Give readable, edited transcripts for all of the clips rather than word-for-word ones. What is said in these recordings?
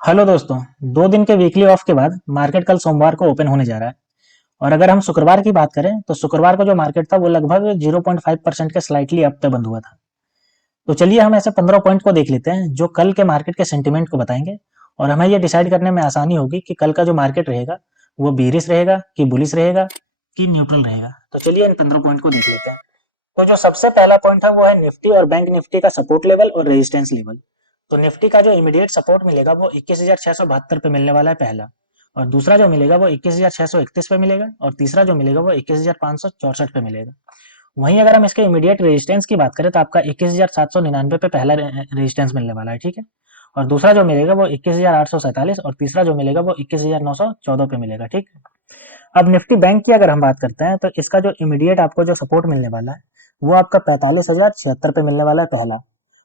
Hello दोस्तों। 2 दिन के वीकली ऑफ के बाद मार्केट कल सोमवार को ओपन होने जा रहा है। और अगर हम शुक्रवार की बात करें तो शुक्रवार को जो मार्केट था वो लगभग 0.5% के स्लाइटली अप पे बंद हुआ था। तो चलिए हम ऐसे 15 पॉइंट को देख लेते हैं जो कल के मार्केट के सेंटिमेंट को बताएंगे। और हमें ये डिसाइड करने में आसानी होगी कि कल का जो मार्केट रहेगा वो बीरिश रहेगा कि बुलिश रहेगा कि न्यूट्रल रहेगा। तो चलिए इन 15 पॉइंट को देख लेते हैं। तो जो सबसे पहला पॉइंट है वो है निफ्टी और बैंक निफ्टी का सपोर्ट लेवल और रेजिस्टेंस लेवल। तो निफ्टी का जो इमीडिएट सपोर्ट मिलेगा वो 21,672 पे मिलने वाला है पहला। और दूसरा जो मिलेगा वो 21,631 पे मिलेगा और तीसरा जो मिलेगा वो 21,564 पे मिलेगा। वहीं अगर हम इसके इमीडिएट रेजिस्टेंस की बात करें तो आपका 21,799 पे पहला रेजिस्टेंस मिलने वाला है, ठीक है। और दूसरा जो मिलेगा वो 21,847 और तीसरा जो मिलेगा वो 21,914 पे मिलेगा, ठीक है। अब निफ्टी बैंक की अगर हम बात करते हैं तो इसका जो इमीडिएट आपको जो सपोर्ट मिलने वाला है वो आपका 45,076 पे मिलने वाला है पहला।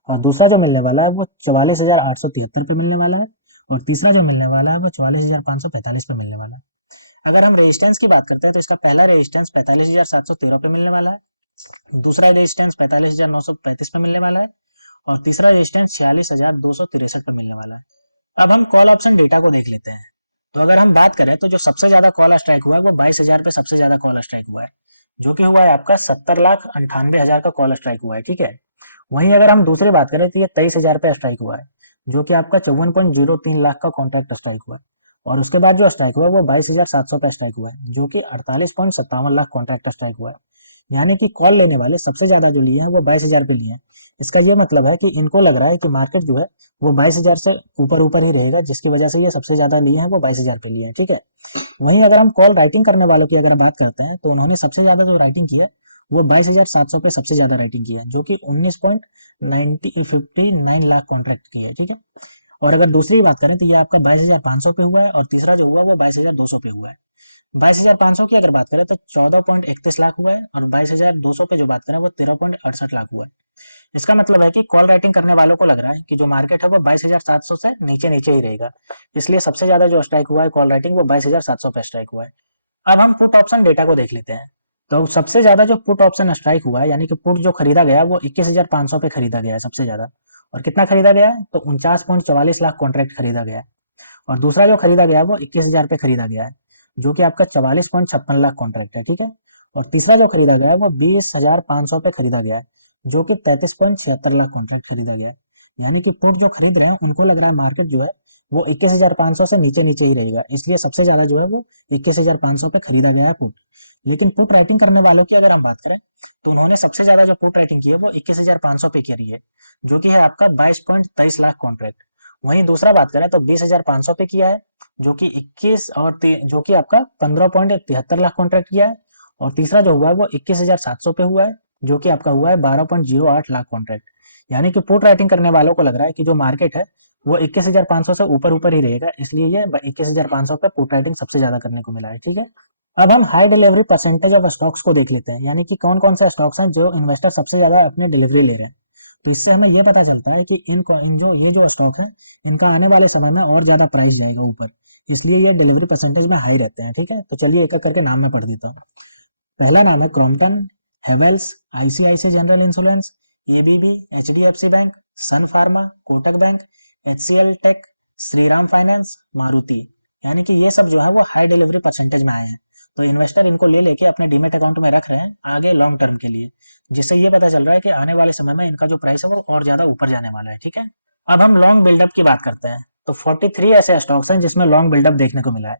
और दूसरा जो मिलने वाला है वो 44,873 पे मिलने वाला है। और तीसरा जो मिलने वाला है वो 44,545 पे मिलने वाला है। अगर हम रेजिस्टेंस की बात करते हैं तो इसका पहला रेजिस्टेंस 45,713 पे मिलने वाला है। दूसरा रेजिस्टेंस 45,935 पे मिलने वाला है। और तीसरा रेजिस्टेंस 46,263 पे मिलने वाला है। अब हम कॉल ऑप्शन डेटा को देख लेते हैं। तो अगर हम बात करें तो जो सबसे ज्यादा कॉल स्ट्राइक हुआ है वो 22,000 पे सबसे ज्यादा कॉल स्ट्राइक हुआ है, जो कि हुआ है आपका 70,98,000 का कॉल स्ट्राइक हुआ है, ठीक है। वहीं अगर हम दूसरी बात करें तो ये 23,000 पे स्ट्राइक हुआ है, जो कि आपका 54.03 लाख का कॉन्ट्रैक्ट स्ट्राइक हुआ है। और उसके बाद जो स्ट्राइक हुआ है वो 22,700 पे स्ट्राइक हुआ है, जो कि 48.57 लाख कॉन्ट्रैक्ट स्ट्राइक हुआ है। यानी कि कॉल लेने वाले सबसे ज्यादा जो लिए हैं वो 22,000 पे लिए हैं। इसका ये मतलब है कि इनको लग रहा है कि मार्केट जो है वो 22,000 से ऊपर ऊपर ही रहेगा, जिसकी वजह से ये सबसे ज्यादा लिए हैं वो 22,000 पे लिए हैं, ठीक है। वहीं अगर हम कॉल राइटिंग करने वालों की अगर बात करते हैं तो उन्होंने सबसे ज्यादा जो राइटिंग की है वो 22,700 पे सबसे ज्यादा राइटिंग की है, जो कि 19.59 लाख कॉन्ट्रैक्ट की है, ठीक है। और अगर दूसरी बात करें तो ये आपका 22,500 पे हुआ है और तीसरा जो हुआ वो 22,200 पे हुआ है। 22,500 की अगर बात करें तो 14.31 लाख हुआ है और 22,200 पे जो बात करें वो 13.68 लाख हुआ है। इसका मतलब है कि कॉल राइटिंग करने वालों को लग रहा है कि जो मार्केट है वो 22,700 से नीचे नीचे ही रहेगा। इसलिए सबसे ज्यादा जो स्ट्राइक हुआ है कॉल राइटिंग वो 22,700 पे स्ट्राइक हुआ है। अब हम पुट ऑप्शन डेटा को देख लेते हैं। तो सबसे ज्यादा जो पुट ऑप्शन स्ट्राइक हुआ है यानी कि पुट जो खरीदा गया वो 21,500 पे खरीदा गया है सबसे ज्यादा। और कितना खरीदा गया है तो 49.44 लाख कॉन्ट्रैक्ट खरीदा गया है। और दूसरा जो खरीदा गया है वो 21,000 पे खरीदा गया है, जो कि आपका 44.56 लाख कॉन्ट्रैक्ट है, ठीक है। और तीसरा जो खरीदा गया है वो 20,500 पे खरीदा गया है, जो कि 33.76 लाख कॉन्ट्रैक्ट खरीदा गया है। यानी कि पुट जो खरीद रहे हैं उनको लग रहा है मार्केट जो है वो 21,500 से नीचे नीचे ही रहेगा, इसलिए सबसे ज्यादा जो है वो 21,500 पे खरीदा गया है पुट। लेकिन पुट राइटिंग करने वालों की अगर हम बात करें तो उन्होंने सबसे ज्यादा जो पुट राइटिंग की है वो 21,500 पे करी है, जो कि है आपका 22.23 लाख कॉन्ट्रैक्ट। वहीं दूसरा बात करें तो 20,500 पे किया है, जो कि 21 और जो कि आपका 15.73 लाख कॉन्ट्रैक्ट किया है। और तीसरा जो हुआ है वो 21,700 पे हुआ है, जो कि आपका हुआ है 12.08 लाख कॉन्ट्रैक्ट। यानी कि पुट राइटिंग करने वालों को लग रहा है कि जो मार्केट है वो 21,500 से ऊपर ऊपर ही रहेगा, इसलिए ये 21,500 पे पुट राइटिंग सबसे ज्यादा करने को मिला है, ठीक है। अब हम high delivery percentage of stocks को देख लेते हैं, यानी कि कौन कौन से स्टॉक्स हैं जो इन्वेस्टर सबसे ज्यादा अपने डिलीवरी ले रहे हैं। तो इससे हमें यह पता चलता है कि इन जो ये जो स्टॉक है इनका आने वाले समय में और ज्यादा प्राइस जाएगा ऊपर, इसलिए ये डिलीवरी परसेंटेज में हाई रहते हैं, ठीक है। तो चलिए एक एक करके नाम में पढ़ देता हूँ। पहला नाम है Crompton, Havells, ICICI general insurance, ABB, HDFC bank, sun pharma, Kotak bank, HCL tech, Shriram finance, Maruti. यानी कि ये सब जो है वो हाई डिलीवरी परसेंटेज में आए हैं। तो इन्वेस्टर इनको ले लेके अपने डीमेट अकाउंट में रख रहे हैं आगे लॉन्ग टर्म के लिए, जिससे ये पता चल रहा है कि आने वाले समय में इनका जो प्राइस है वो और ज्यादा ऊपर जाने वाला है, ठीक है। अब हम लॉन्ग बिल्डअप की बात करते हैं। तो 43 ऐसे स्टॉक्स हैं जिसमें लॉन्ग बिल्डअप देखने को मिला है।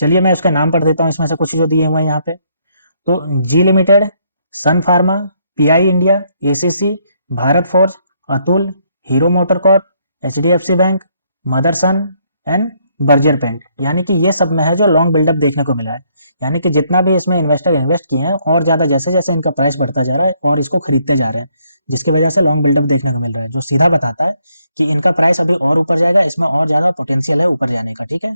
चलिए मैं इसका नाम पढ़ देता हूँ, इसमें से कुछ जो दिए हुए हैं यहाँ पे। तो Zee limited, sun pharma, PI India, ACC, Bharat forge, Atul, Hero motor corp, HDFC bank, Motherson and Berger paint. यानी कि ये सब में है जो लॉन्ग बिल्डअप देखने को मिला है। यानी कि जितना भी इसमें इन्वेस्टर इन्वेस्ट किए हैं और ज्यादा जैसे जैसे इनका प्राइस बढ़ता जा रहा है और इसको खरीदते जा रहे हैं, जिसकी वजह से लॉन्ग बिल्डअप देखने को मिल रहा है, जो सीधा बताता है कि इनका प्राइस अभी और ऊपर जाएगा, इसमें और ज्यादा पोटेंशियल है ऊपर जाने का, ठीक है।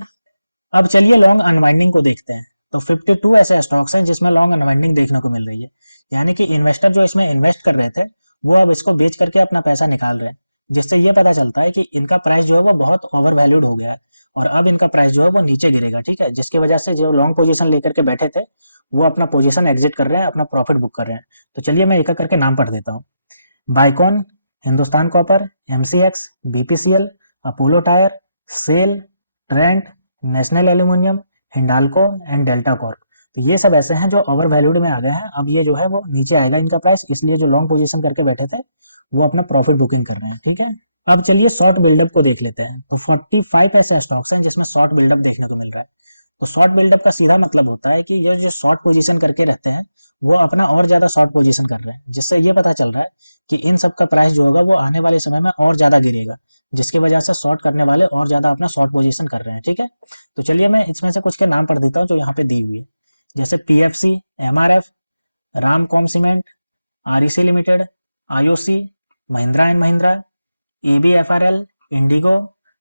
अब चलिए लॉन्ग अनवाइंडिंग को देखते हैं। तो 52 ऐसे स्टॉक्स हैं जिसमें लॉन्ग अनवाइंडिंग देखने को मिल रही है। यानी कि इन्वेस्टर जो इसमें इन्वेस्ट कर रहे थे वो अब इसको बेच करके अपना पैसा निकाल रहे हैं, जिससे ये पता चलता है कि इनका प्राइस जो है वो बहुत ओवर वैल्यूड हो गया है और अब इनका प्राइस जो है वो नीचे गिरेगा, ठीक है। जिसकी वजह से जो लॉन्ग पोजीशन लेकर के बैठे थे वो अपना पोजीशन एग्जिट कर रहे हैं, अपना प्रॉफिट बुक कर रहे हैं। तो चलिए मैं एक एक करके नाम पढ़ देता हूँ। Biocon, Hindustan copper, MCX, BPCL, Apollo tyre, SAIL, Trent, national aluminium, Hindalco and delta corp. तो ये सब ऐसे हैं जो ओवर वैल्यूड में आ गए हैं। अब ये जो है वो नीचे आएगा इनका प्राइस, इसलिए जो लॉन्ग पोजीशन करके बैठे थे वो अपना प्रॉफिट बुकिंग कर रहे हैं। ठीक है, अब चलिए शॉर्ट बिल्डअप को देख लेते हैं। तो 45 ऐसे स्टॉक्स हैं जिसमें शॉर्ट बिल्डअप देखने को मिल रहा है। तो शॉर्ट बिल्डअप का सीधा मतलब होता है कि ये जो शॉर्ट पोजीशन करके रहते हैं वो अपना और ज्यादा शॉर्ट पोजीशन कर रहे हैं, जिससे ये पता चल रहा है कि इन सब का प्राइस जो होगा वो आने वाले समय में और ज्यादा गिरेगा, जिसकी वजह से शॉर्ट करने वाले और ज्यादा अपना शॉर्ट पोजीशन कर रहे हैं। ठीक है, तो चलिए मैं इसमें से कुछ के नाम पढ़ देता हूँ जो यहाँ पे दी हुई है, जैसे PFC, MRF, Ramco cement, REC limited, IOC, Mahindra and Mahindra, EBFRL, IndiGo,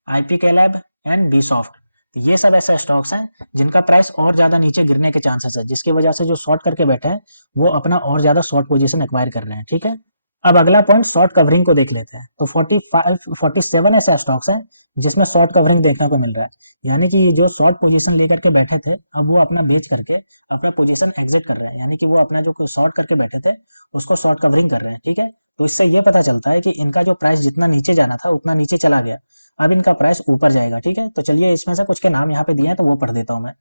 IP कैलैब एंड बी सॉफ्ट। ये सब ऐसे स्टॉक्स हैं जिनका प्राइस और ज्यादा नीचे गिरने के चांसेस है, जिसकी वजह से जो शॉर्ट करके बैठे हैं वो अपना और ज्यादा शॉर्ट पोजीशन एक्वायर कर रहे हैं। ठीक है, अब अगला पॉइंट शॉर्ट कवरिंग को देख लेते हैं। तो 47 ऐसे स्टॉक्स हैं जिसमें शॉर्ट कवरिंग देखने को मिल रहा है, यानी कि ये जो शॉर्ट पोजीशन लेकर के बैठे थे अब वो अपना बेच करके अपना पोजीशन एग्जिट कर रहे हैं, यानी कि वो अपना जो शॉर्ट करके बैठे थे उसको शॉर्ट कवरिंग कर रहे हैं। ठीक है, तो इससे ये पता चलता है कि इनका जो प्राइस जितना नीचे जाना था उतना नीचे चला गया, अब इनका प्राइस ऊपर जाएगा। ठीक है, तो चलिए इसमें से कुछ के नाम यहाँ पे दिए हैं तो वो पढ़ देता हूँ मैं,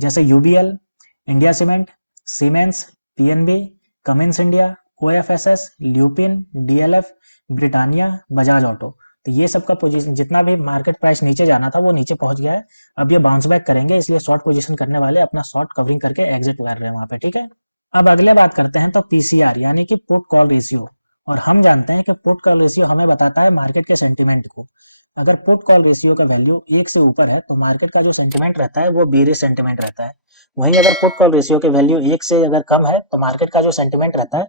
जैसे UBL, India cement, siemens, PNB, Cummins India, OFSS, lupin, DLF, Britannia, Bajaj auto. तो ये सबका पोजीशन जितना भी मार्केट प्राइस नीचे जाना था वो नीचे पहुंच गया है, अब ये बाउंस बैक करेंगे, इसलिए शॉर्ट पोजीशन करने वाले अपना शॉर्ट कवरिंग करके एग्जिट कर रहे हैं वहां पे। ठीक है, अब अगला बात करते हैं तो पीसीआर यानी कि पुट कॉल रेशियो। और हम जानते हैं कि पुट कॉल रेशियो हमें बताता है मार्केट के सेंटीमेंट को। अगर पुट कॉल रेशियो का वैल्यू 1 से ऊपर है तो मार्केट का जो सेंटीमेंट रहता है वो बेरिश सेंटीमेंट रहता है। वहीं अगर पुट कॉल रेशियो के वैल्यू 1 से अगर कम है तो मार्केट का जो सेंटीमेंट रहता है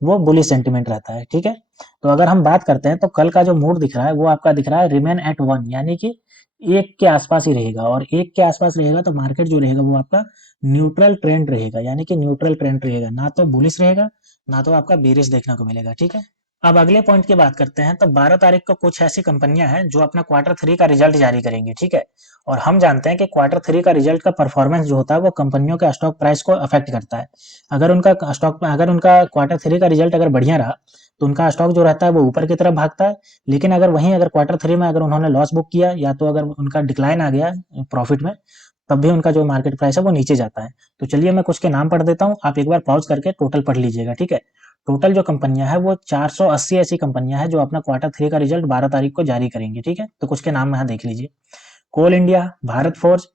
वो बुलिश सेंटीमेंट रहता है। ठीक है, तो अगर हम बात करते हैं तो कल का जो मूड दिख रहा है वो आपका दिख रहा है रिमेन एट 1, यानी कि 1 के आसपास ही रहेगा, और 1 के आसपास रहेगा तो मार्केट जो रहेगा वो आपका न्यूट्रल ट्रेंड रहेगा, यानी कि न्यूट्रल ट्रेंड रहेगा, ना तो बुलिश रहेगा ना तो आपका बेरिश देखने को मिलेगा। ठीक है, अब अगले पॉइंट की बात करते हैं। तो 12 तारीख को कुछ ऐसी कंपनियां हैं जो अपना क्वार्टर 3 का रिजल्ट जारी करेंगी। ठीक है, और हम जानते हैं कि क्वार्टर 3 का रिजल्ट का परफॉर्मेंस जो होता है वो कंपनियों के स्टॉक प्राइस को अफेक्ट करता है। अगर उनका क्वार्टर 3 का रिजल्ट अगर बढ़िया रहा तो उनका स्टॉक जो रहता है वो ऊपर की तरफ भागता है, लेकिन अगर क्वार्टर 3 में अगर उन्होंने लॉस बुक किया या तो अगर उनका डिक्लाइन आ गया प्रॉफिट में, तब भी उनका जो मार्केट प्राइस है वो नीचे जाता है। तो चलिए मैं कुछ के नाम पढ़ देता हूँ, आप एक बार पॉज करके टोटल पढ़ लीजिएगा। ठीक है, टोटल जो कंपनियां हैं वो 480 ऐसी कंपनियां हैं जो अपना क्वार्टर 3 का रिजल्ट 12 तारीख को जारी करेंगी। ठीक है, तो कुछ के नाम यहाँ देख लीजिए। Coal India, Bharat forge,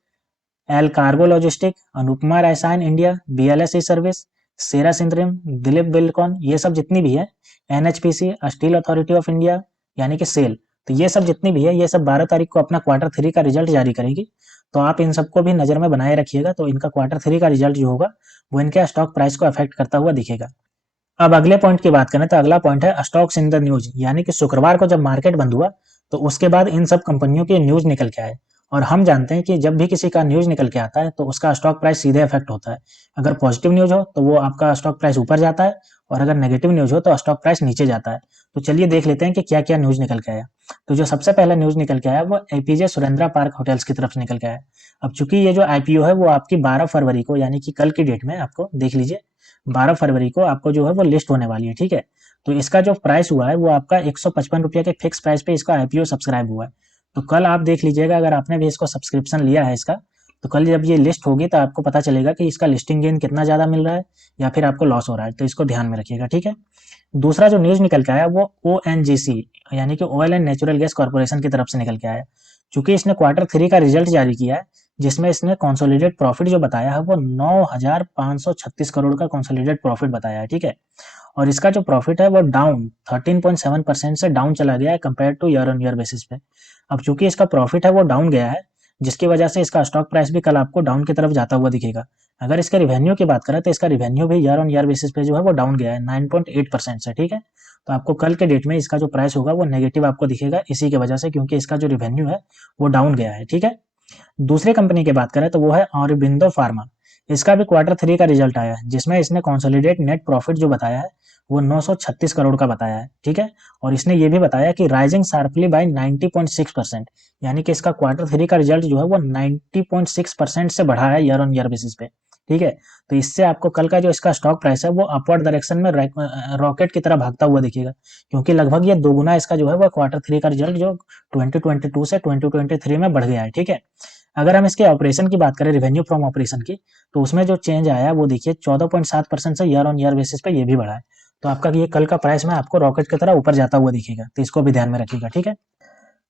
Allcargo logistic, Anupama Rasayan India, BLSE service, Cera सिंद्रिम, दिलीप बिल्डकॉन, ये सब जितनी भी है, NHPC, steel authority of India यानी कि सेल। तो ये सब जितनी भी है ये सब 12 तारीख को अपना क्वार्टर 3 का रिजल्ट जारी करेगी, तो आप इन सबको भी नजर में बनाए रखिएगा। तो इनका क्वार्टर 3 का रिजल्ट जो होगा वो इनके स्टॉक प्राइस को अफेक्ट करता हुआ दिखेगा। अब अगले पॉइंट की बात करें तो अगला पॉइंट है स्टॉक्स इन द न्यूज, यानी कि शुक्रवार को जब मार्केट बंद हुआ तो उसके बाद इन सब कंपनियों के न्यूज निकल के आए, और हम जानते हैं कि जब भी किसी का न्यूज निकल के आता है तो उसका स्टॉक प्राइस सीधे इफेक्ट होता है। अगर पॉजिटिव न्यूज हो तो वो आपका स्टॉक प्राइस ऊपर जाता है, और अगर नेगेटिव न्यूज हो तो स्टॉक प्राइस नीचे जाता है। तो चलिए देख लेते हैं कि क्या क्या न्यूज निकल के आया। तो जो सबसे पहला न्यूज निकल के आया वो एपीजे सुरेंद्रा पार्क होटल्स की तरफ से निकल के आया। अब चूंकि ये जो आईपीओ है वो आपकी 12 फरवरी को, यानी कि कल की डेट में, आपको देख लीजिए 12 फरवरी को आपको जो है वो लिस्ट होने वाली है। ठीक है, तो इसका जो प्राइस हुआ है वो आपका 155 रुपये के फिक्स प्राइस पे इसका आईपीओ सब्सक्राइब हुआ है। तो कल आप देख लीजिएगा, अगर आपने भी इसको सब्सक्रिप्शन लिया है इसका, तो कल जब ये लिस्ट होगी तो आपको पता चलेगा कि इसका लिस्टिंग गेन कितना ज्यादा मिल रहा है या फिर आपको लॉस हो रहा है, तो इसको ध्यान में रखिएगा। ठीक है, दूसरा जो न्यूज निकल के आया वो ओएनजीसी यानी कि oil and natural gas corporation की तरफ से निकल के आया। चूंकि इसने क्वार्टर 3 का रिजल्ट जारी किया है जिसमें इसने कंसोलिडेट प्रॉफिट जो बताया है वो 9,536 करोड़ का कंसोलिडेट प्रॉफिट बताया है। ठीक है, और इसका जो प्रॉफिट है वो डाउन 13.7% से डाउन चला गया है compare two year on year basis पे। अब चूंकि इसका प्रॉफिट है वो डाउन गया है, जिसकी वजह से इसका स्टॉक प्राइस भी कल आपको डाउन की तरफ जाता हुआ दिखेगा। अगर इसके रिवेन्यू की बात करें तो इसका रिवेन्यू भी ईयर ऑन ईयर बेसिस पे जो है वो डाउन गया है 9.8% से। ठीक है, तो आपको कल के डेट में इसका जो प्राइस होगा वो नेगेटिव आपको दिखेगा इसी की वजह से, क्योंकि इसका जो रिवेन्यू है वो डाउन गया है। ठीक है, दूसरी कंपनी की बात करें तो वो है ऑरोबिंदो फार्मा। इसका भी क्वार्टर 3 का रिजल्ट आया है जिसमें इसने कंसोलिडेट नेट प्रॉफिट जो बताया है वो 936 करोड़ का बताया है। ठीक है, और इसने ये भी बताया कि राइजिंग शार्पली बाय 90.6%, यानी कि इसका क्वार्टर 3 का रिजल्ट जो है वो 90.6% से बढ़ा है ईयर ऑन ईयर बेसिस पे। ठीक है। तो इससे आपको कल का जो इसका स्टॉक प्राइस है वो अपवर्ड डायरेक्शन में रॉकेट की तरह भागता हुआ दिखेगा, क्योंकि लगभग ये दोगुना इसका जो है वो Q3 का रिजल्ट जो 2022 से 2023 में बढ़ गया है, ठीक है। अगर हम इसके ऑपरेशन की बात करें, रेवेन्यू फ्रॉम ऑपरेशन की, तो उसमें जो चेंज आया वो देखिए 14.7% से ईयर ऑन ईयर बेसिस पे ये भी बढ़ा है। तो आपका ये कल का प्राइस में आपको रॉकेट की तरह ऊपर जाता हुआ दिखेगा, तो इसको भी ध्यान में रखिएगा, ठीक है।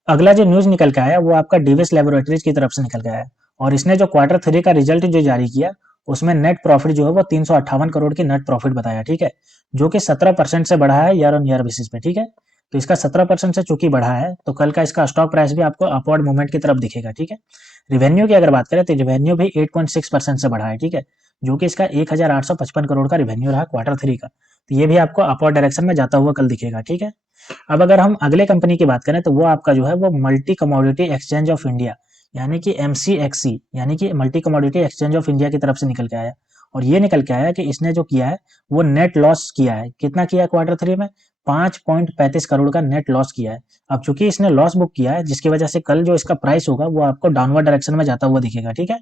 अगला जो न्यूज निकल के आया वो आपका डिविस लेबोरेटरीज की तरफ से निकल के आया, और इसने जो Q3 का रिजल्ट जो जारी किया उसमें नेट प्रॉफिट जो है वो 358 करोड़ की नेट प्रॉफिट बताया, ठीक है, जो कि 17% से बढ़ा है ईयर ऑन ईयर बेसिस पे, ठीक है। तो इसका 17% से चूंकि बढ़ा है तो कल का इसका स्टॉक प्राइस भी आपको अपवर्ड मूवमेंट की तरफ दिखेगा, ठीक है। रिवेन्यू की अगर बात करें तो रिवेन्यू भी 8.6% से बढ़ा है, ठीक है, जो कि इसका 1855 करोड़ का रिवेन्यू रहा Q3 का। तो ये भी आपको अपवर्ड डायरेक्शन में जाता हुआ कल दिखेगा, ठीक है। अब अगर हम अगले कंपनी की बात करें तो वो आपका जो है वो multi commodity exchange of India यानी कि MCXC यानी कि multi commodity exchange of India की तरफ से निकल के आया, और ये निकल के आया कि इसने जो किया है वो नेट लॉस किया है। कितना किया है Q3 में? 5.35 करोड़ का नेट लॉस किया है। अब चूंकि इसने लॉस बुक किया है जिसकी वजह से कल जो इसका प्राइस होगा वो आपको डाउनवर्ड डायरेक्शन में जाता हुआ दिखेगा, ठीक है।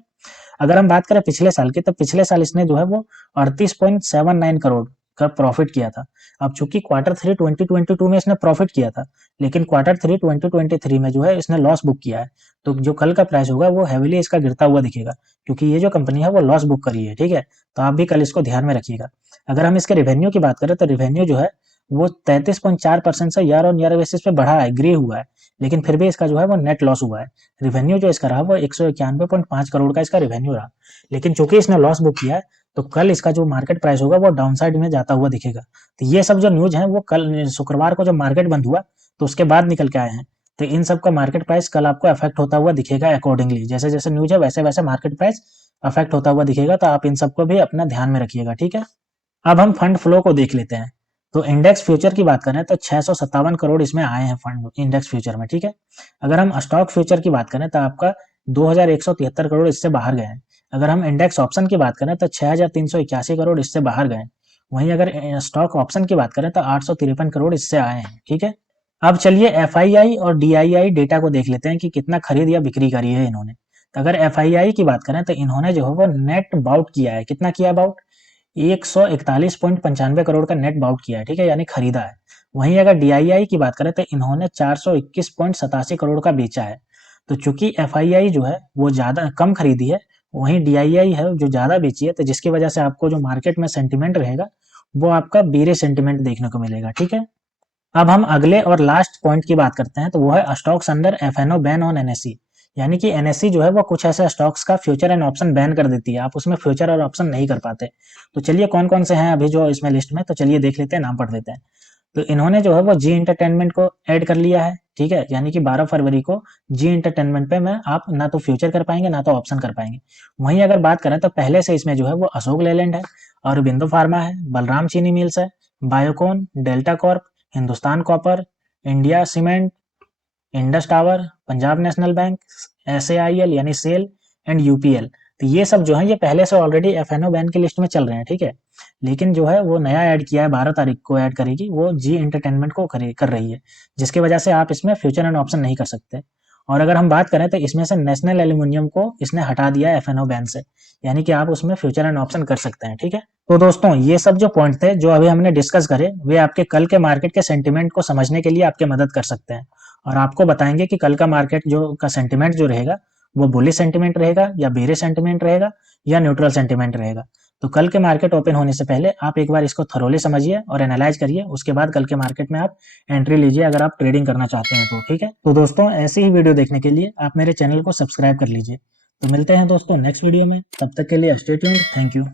अगर हम बात करें पिछले साल की, तो पिछले साल इसने जो है वो 38.79 करोड़ का प्रॉफिट किया था। अब चूंकि Q3 2022 में इसने प्रॉफिट किया था, लेकिन Q3 2023 में जो है इसने लॉस बुक किया है, तो जो कल का प्राइस होगा वो हेविली इसका गिरता हुआ दिखेगा, क्योंकि ये जो कंपनी है वो लॉस बुक करी है, ठीक है। तो आप भी कल इसको ध्यान में रखिएगा। अगर हम इसके रेवेन्यू की बात करें तो रेवेन्यू जो है वो 33.4% से ईयर ऑन ईयर बेसिस पे बढ़ा है, ग्रे हुआ है, लेकिन फिर भी इसका जो है वो नेट लॉस हुआ है। रेवेन्यू जो इसका रहा वो 191.5 करोड़ का इसका रेवेन्यू रहा, लेकिन चूंकि इसने लॉस बुक किया है तो कल इसका जो मार्केट प्राइस होगा वो डाउन साइड में जाता हुआ दिखेगा। तो ये सब जो न्यूज है वो कल शुक्रवार को जब मार्केट बंद हुआ तो उसके बाद निकल के आए हैं। तो इन सब का मार्केट प्राइस कल आपको अफेक्ट होता हुआ दिखेगा अकॉर्डिंगली, जैसे जैसे न्यूज है वैसे वैसे मार्केट प्राइस अफेक्ट होता हुआ दिखेगा। तो आप इन सबको भी अपना ध्यान में रखिएगा, ठीक है। अब हम फंड फ्लो को देख लेते हैं। तो इंडेक्स फ्यूचर की बात करें तो 657 करोड़ इसमें आए हैं फंड इंडेक्स फ्यूचर में, ठीक है। अगर हम स्टॉक फ्यूचर की बात करें तो आपका 2173 करोड़ इससे बाहर गए हैं। अगर हम इंडेक्स ऑप्शन की बात करें तो 6381 करोड़ इससे बाहर गए। वहीं अगर स्टॉक ऑप्शन की बात करें तो 853 करोड़ इससे आए हैं, ठीक है। अब चलिए FII और DII डेटा को देख लेते हैं कि कितना खरीद या बिक्री करी है इन्होंने। तो अगर FII की बात करें तो इन्होंने जो है वो नेट बाउट किया है। कितना किया बाउट? 141.95 करोड़ का नेट बाउट किया है, ठीक है, यानी खरीदा है। वहीं अगर DII की बात करें तो इन्होंने 421.87 करोड़ का बेचा है। तो चूंकि FII जो है वो ज्यादा कम खरीदी है, वहीं DII है जो ज्यादा बेची है, तो जिसकी वजह से आपको जो मार्केट में सेंटिमेंट रहेगा वो आपका बेरिश सेंटिमेंट देखने को मिलेगा, ठीक है। अब हम अगले और लास्ट पॉइंट की बात करते हैं, तो वो है stocks under FNO ban on NSE। यानी कि NSE जो है वो कुछ ऐसे स्टॉक्स का फ्यूचर एंड ऑप्शन बैन कर देती है, आप उसमें फ्यूचर और ऑप्शन नहीं कर पाते। तो चलिए कौन कौन से हैं अभी जो इसमें लिस्ट में, तो चलिए देख लेते हैं, नाम पढ़ लेते हैं। तो इन्होंने जो है वो जी इंटरटेनमेंट को ऐड कर लिया है, ठीक है, यानी कि 12 फरवरी को जी इंटरटेनमेंट पे में आप ना तो फ्यूचर कर पाएंगे ना तो ऑप्शन कर पाएंगे। वहीं अगर बात करें तो पहले से इसमें जो है वो अशोक लेलैंड है, अरबिंदो फार्मा है, बलराम चीनी मिल्स है, Biocon, delta Corp, Hindustan copper, India cement, Indus tower, Punjab national bank, SAIL यानी सेल एंड UPL। तो ये सब जो है ये पहले से ऑलरेडी FNO बैन की लिस्ट में चल रहे हैं, ठीक है। लेकिन जो है वो नया ऐड किया है, 12 तारीख को ऐड करेगी, वो जी इंटरटेनमेंट को कर रही है, जिसकी वजह से आप इसमें फ्यूचर एंड ऑप्शन नहीं कर सकते। और अगर हम बात करें तो इसमें से नेशनल एल्यूमिनियम को इसने हटा दिया है FNO बैन से, यानी कि आप उसमें फ्यूचर एंड ऑप्शन कर सकते हैं, ठीक है। तो दोस्तों ये सब जो पॉइंट थे जो अभी हमने डिस्कस करे वे आपके कल के मार्केट के सेंटिमेंट को समझने के लिए आपके मदद कर सकते हैं, और आपको बताएंगे कि कल का मार्केट जो का सेंटिमेंट जो रहेगा वो बुलिश सेंटिमेंट रहेगा या बेरिश सेंटिमेंट रहेगा या न्यूट्रल सेंटिमेंट रहेगा। तो कल के मार्केट ओपन होने से पहले आप एक बार इसको थरोली समझिए और एनालाइज करिए, उसके बाद कल के मार्केट में आप एंट्री लीजिए अगर आप ट्रेडिंग करना चाहते हैं तो, ठीक है। तो दोस्तों ऐसी ही वीडियो देखने के लिए आप मेरे चैनल को सब्सक्राइब कर लीजिए। तो मिलते हैं दोस्तों नेक्स्ट वीडियो में, तब तक के लिए स्टे ट्यून्ड, थैंक यू।